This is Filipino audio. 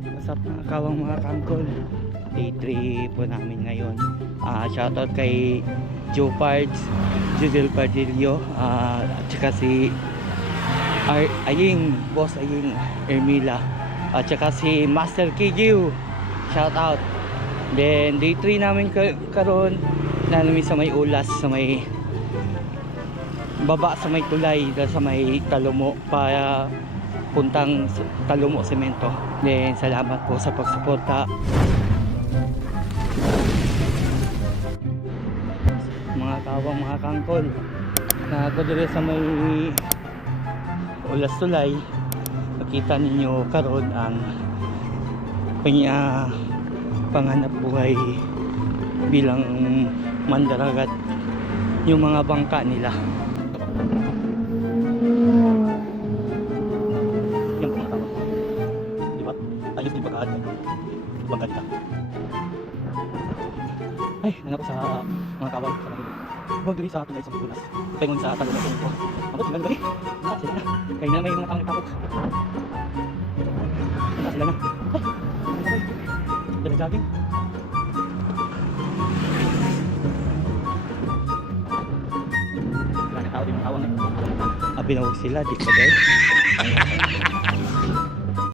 What's up mga kawang mga kangkol? Day 3 po namin ngayon. Shoutout kay Joe Pards, Judel Pardillo, at saka si Aying, Boss Aying, Ermila, at saka si Master KG. Shoutout. Then day 3 namin karon na namin sa may ulas, sa may baba, sa may tulay, sa may Talumo para puntang Talumo Semento. Then salamat po sa pagsuporta mga kawang mga kangkol. Na ako dire sa may ulas tulay, makita ninyo karon ang panganap buhay bilang mandaragat, yung mga bangka nila. Yung mga tao, diba? Ayos di pagkaan bangka nila. Ay, nanap sa mga kawal sa mga huwag dili sa tulay sa Bulas, pengon sa Talumo Semento. Ako sila gani, sila na kaya na may mga tao nagtakot. Sila na dala jogging. Wala na tao, di mga tawang abinawag sila, di pa guys.